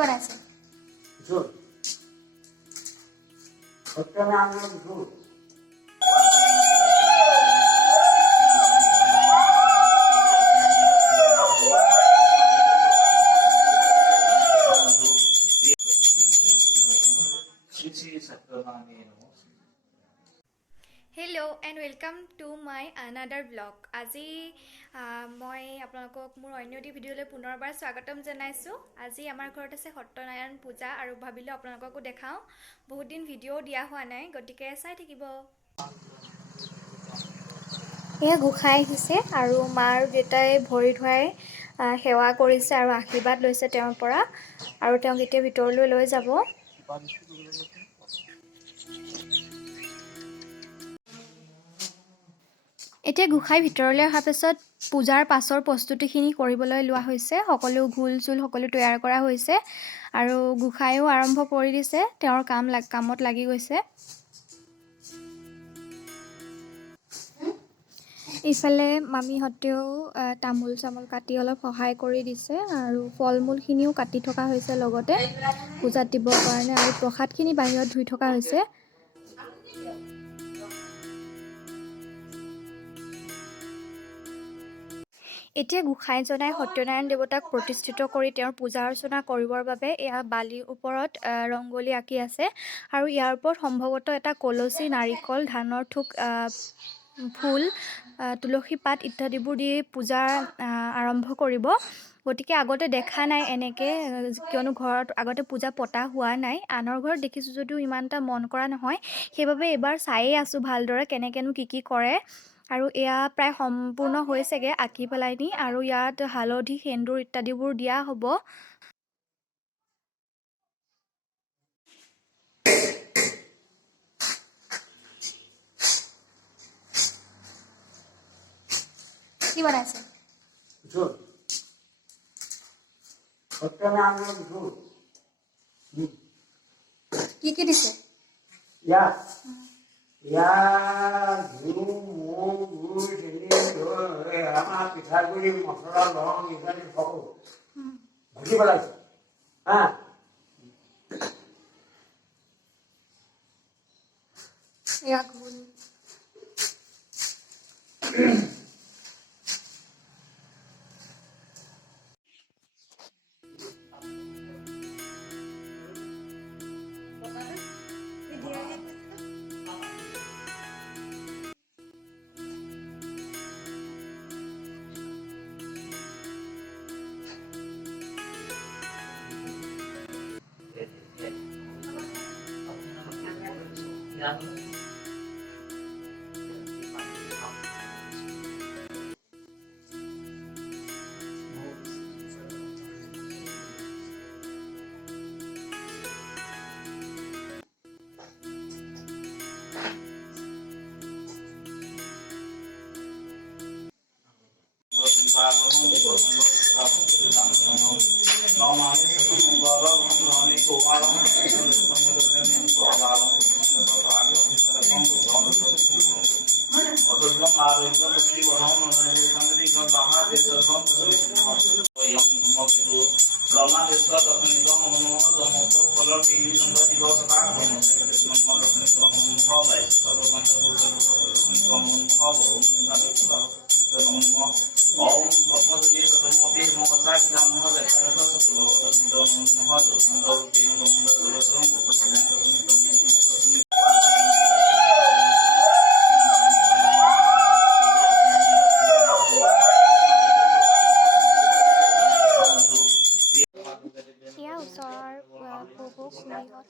বনাইছে? জোল সত্যনাৰায়ণৰ জোল। Hello' and welcome to my another blog. আজি মই আপোনালোকক মোৰ অন্য এটি ভিডিঅ'লৈ পুনৰবাৰ স্বাগতম জনাইছোঁ। আজি আমাৰ ঘৰত আছে সত্যনাৰায়ণ পূজা আৰু ভাবিলোঁ আপোনালোককো দেখাওঁ। বহুত দিন ভিডিঅ' দিয়া হোৱা নাই, গতিকে চাই থাকিব। এয়া গোসাঁই আহিছে আৰু মা আৰু দেউতাই ভৰি ধুৱাই সেৱা কৰিছে আৰু আশীৰ্বাদ লৈছে তেওঁৰ পৰা, আৰু তেওঁক এতিয়া ভিতৰলৈ লৈ যাব। এতিয়া গোসাঁই ভিতৰলৈ অহাৰ পাছত পূজাৰ পাছৰ প্ৰস্তুতিখিনি কৰিবলৈ লোৱা হৈছে। সকলো ঘোল চোল সকলো তৈয়াৰ কৰা হৈছে আৰু গোসাঁইও আৰম্ভ কৰি দিছে, তেওঁৰ কামত লাগি গৈছে। ইফালে মামীহঁতেও তামোল চামোল কাটি অলপ সহায় কৰি দিছে আৰু ফল মূলখিনিও কাটি থকা হৈছে, লগতে পূজাত দিবৰ কাৰণে, আৰু প্ৰসাদখিনি বাহিৰত ধুই থকা হৈছে। এতিয়া গোসাঁইজনাই সত্যনাৰায়ণ দেৱতাক প্ৰতিষ্ঠিত কৰি তেওঁৰ পূজা অৰ্চনা কৰিবৰ বাবে এয়া বালিৰ ওপৰত ৰংগলী আঁকি আছে, আৰু ইয়াৰ ওপৰত সম্ভৱতঃ এটা কলচী, নাৰিকল, ধানৰ থোক, ফুল, তুলসী পাত ইত্যাদিবোৰ দি পূজা আৰম্ভ কৰিব। গতিকে আগতে দেখা নাই এনেকৈ, কিয়নো ঘৰত আগতে পূজা পতা হোৱা নাই। আনৰ ঘৰত দেখিছোঁ যদিও ইমান এটা মন কৰা নহয়, সেইবাবে এইবাৰ চায়েই আছোঁ ভালদৰে কেনেকৈনো কি কৰে। আৰু এয়া প্ৰায় সম্পূৰ্ণ হৈছেগৈ আঁকি পেলাই নি, আৰু ইয়াত হালধি, সেন্দুৰ ইত্যাদিবোৰ দিয়া হ'ব। কি বনাইছে? জোল সত্যনাৰায়ণৰ জোল। কি দিছে? ইয়াত ঘিউ, মৌ, গুড়, চেনি, দৈ, আমাৰ পিঠাগুড়ি, মছলা, লং ইত্যাদি সকলো ভাজি পেলাইছে। এয়া ঘোল।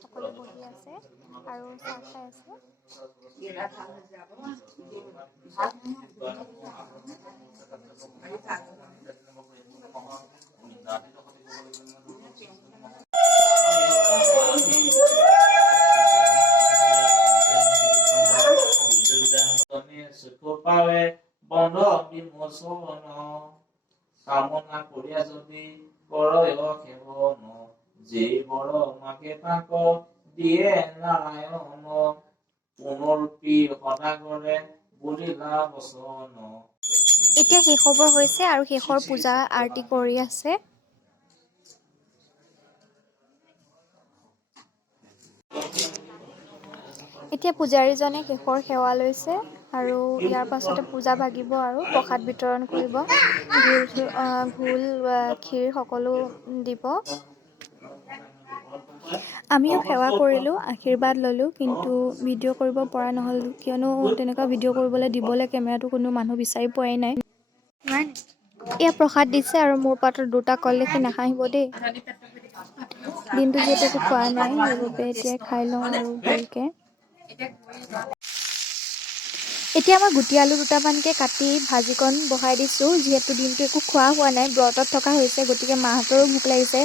সকলো বহি আছে আৰু চাহ খাই আছে। বন্ধ বিমোচন কামনা কৰিয়া যদি বড় সেবন যে বড় মাকে তাক দিয়ে নাৰায়ণ পুনৰূপী সদাগৰে বুলিলা বচন। এতিয়া শেষবৰ হৈছে আৰু শেষৰ পূজা আৰতি কৰি আছে। এতিয়া পূজাৰীজনে শেষৰ সেৱা লৈছে আৰু ইয়াৰ পাছতে পূজা ভাগিব আৰু প্ৰসাদ বিতৰণ কৰিব। ঘোল ক্ষীৰ সকলো দিব। আমিও সেৱা কৰিলোঁ, আশীৰ্বাদ ল'লোঁ, কিন্তু ভিডিঅ' কৰিব পৰা নহ'ল, কিয়নো তেনেকুৱা ভিডিঅ' কৰিবলৈ দিবলৈ কেমেৰাটো কোনো মানুহ বিচাৰি পোৱাই নাই। এয়া প্ৰসাদ দিছে আৰু মোৰ পাত্ৰত 2টা কল দেখি নাহাঁহিব দেই। দিনটো যিহেতু একো খোৱা নাই, সেইবাবে এতিয়া খাই লওঁ আৰু ভালকৈ। এতিয়া মই গুটি আলু 2টামানকৈ কাটি ভাজিকণ বহাই দিছোঁ। যিহেতু দিনটো একো খোৱা হোৱা নাই, ব্ৰতত থকা হৈছে, গতিকে মাহঁতৰো ভোক লাগিছে,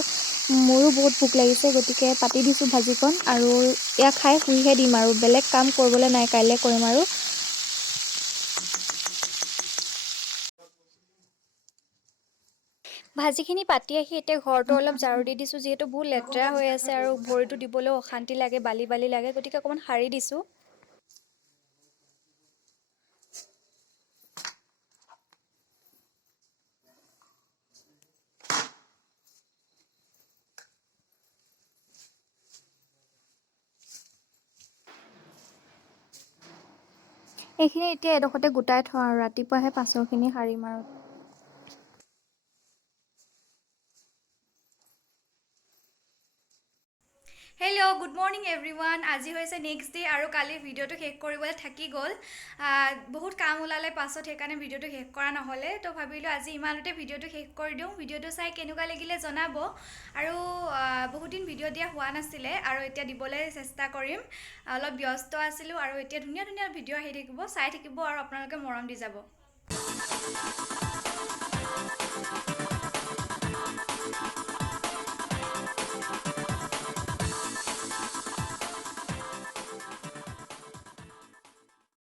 মোৰো বহুত ভোক লাগিছে, গতিকে পাতি দিছোঁ ভাজিকণ আৰু এয়া খাই শুইহে দিম আৰু বেলেগ কাম কৰিবলৈ নাই, কাইলৈ কৰিম আৰু। ভাজিখিনি পাতি আহি এতিয়া ঘৰটো অলপ ঝাৰু দি দিছোঁ, যিহেতু বহুত লেতেৰা হৈ আছে আৰু ভৰিটো দিবলৈও অশান্তি লাগে, বালি বালি লাগে, গতিকে অকণমান সাৰি দিছোঁ। এইখিনি এতিয়া এডোখৰতে গোটাই থওঁ আৰু ৰাতিপুৱাহে পাছৰখিনি সাৰিম আৰু। Hello', good morning everyone. আজি হৈছে নেক্সট ডে আৰু কালি ভিডিঅ'টো শেষ কৰিবলৈ থাকি গ'ল। বহুত কাম ওলালে পাছত, সেইকাৰণে ভিডিঅ'টো শেষ কৰা নহ'লে। তো ভাবিলোঁ আজি ইমানতে ভিডিঅ'টো শেষ কৰি দিওঁ। ভিডিঅ'টো চাই কেনেকুৱা লাগিলে জনাব আৰু বহুত দিন ভিডিঅ' দিয়া হোৱা নাছিলে আৰু এতিয়া দিবলৈ চেষ্টা কৰিম। অলপ ব্যস্ত আছিলোঁ আৰু এতিয়া ধুনীয়া ধুনীয়া ভিডিঅ' আহি থাকিব, চাই থাকিব আৰু আপোনালোকে মৰম দি যাব।